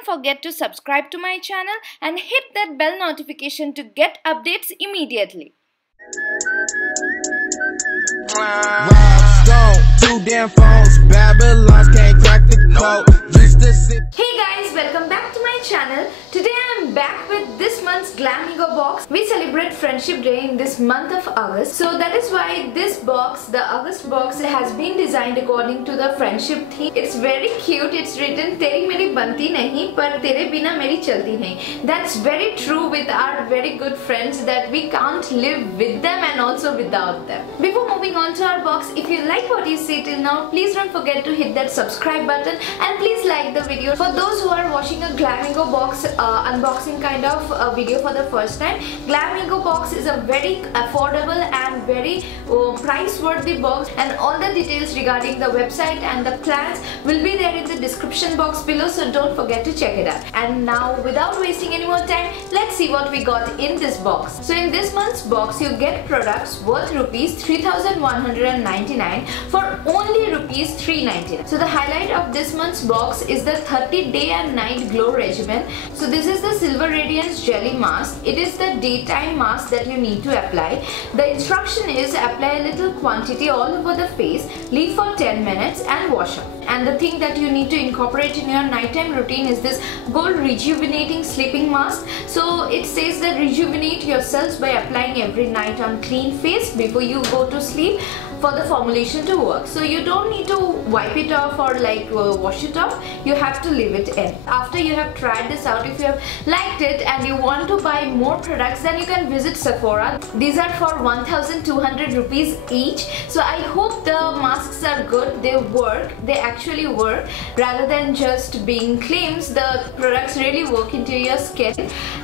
don't forget to subscribe to my channel and hit that bell notification to get updates immediately. Two damn phones, Babylon can't crack the code. Hey guys, welcome back to my channel. Today I am back with this month's Glamego box. We celebrate Friendship Day in this month of August. So that is why this box, the August box, has been designed according to the friendship theme. It's very cute. It's written, Teri meri banti nahi, par tere bina meri chalti nahi. That's very true with our very good friends, that we can't live with them and also without them. Before moving on to our box, if you like what you see till now, please don't forget to hit that subscribe button and please like the video. For those who are watching a Glamego box unboxing kind of video for the first time, Glamego box is a very affordable and very price worthy box, and all the details regarding the website and the plans will be there in the description box below, so don't forget to check it out. And now, without wasting any more time, let's see what we got in this box. So in this month's box, you get products worth rupees 3,199 for only rupees 399. So the highlight of this month's box is the 30 day and night glow regimen. So this is the Silver Radiance Jelly Mask. It is the daytime mask that you need to apply. The instruction is apply a little quantity all over the face, leave for 10 minutes and wash off. And the thing that you need to incorporate in your nighttime routine is this gold rejuvenating sleeping mask. So it says that rejuvenate yourselves by applying every night on clean face before you go to sleep for the formulation to work. So you don't need to wipe it off or wash it off. You have to leave it in. After you have tried this out, if you have liked it and you want to buy more products, then you can visit Sephora. These are for 1,200 rupees each. So I hope the masks are good. They work. They actually work. Rather than just being claims, the products really work into your skin.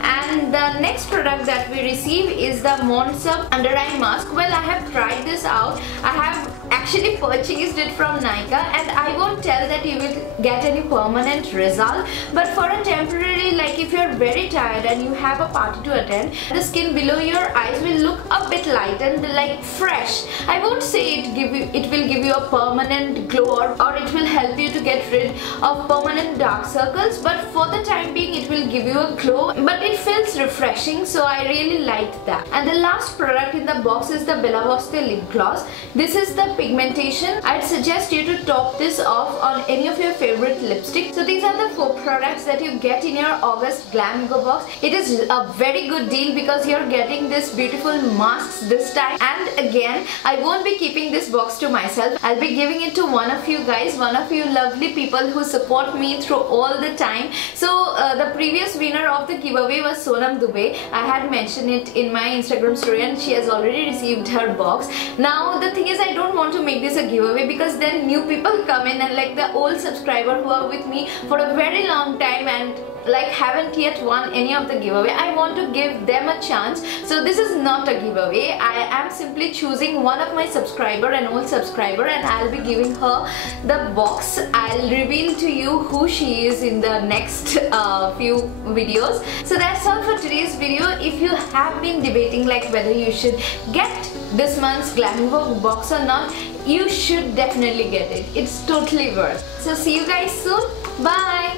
And the next product that we receive is the Monster Under Eye Mask. Well, I have tried this out. I have actually purchased it from Nika, and I won't tell that you will get any permanent result, but for a temporary, like if you're very tired and you have a party to attend, the skin below your eyes will look a bit light and like fresh. I won't say it will give you a permanent glow or it will help you to get rid of permanent dark circles, but for the time being it will give you a glow, but it feels refreshing, so I really liked that. And the last product in the box is the Bella lip gloss. This is the pigmentation. I'd suggest you to top this off on any of your favorite lipstick. So these are the 4 products that you get in your August Glamego box. It is a very good deal because you're getting this beautiful masks this time. And again, I won't be keeping this box to myself. I'll be giving it to one of you guys, one of you lovely people who support me through all the time. So the previous winner of the giveaway was Sonam Dubey. I had mentioned it in my Instagram story and she has already received her box. Now the thing is, I don't want to make this a giveaway because then new people come in, and like the old subscriber who are with me for a very long time and like haven't yet won any of the giveaway, I want to give them a chance. So this is not a giveaway. I am simply choosing one of my subscriber, an old subscriber, and I'll be giving her the box. I'll reveal to you who she is in the next few videos. So that's all for today's video. If you have been debating like whether you should get this month's Glamego box or not, you should definitely get it. It's totally worth. So see you guys soon. Bye.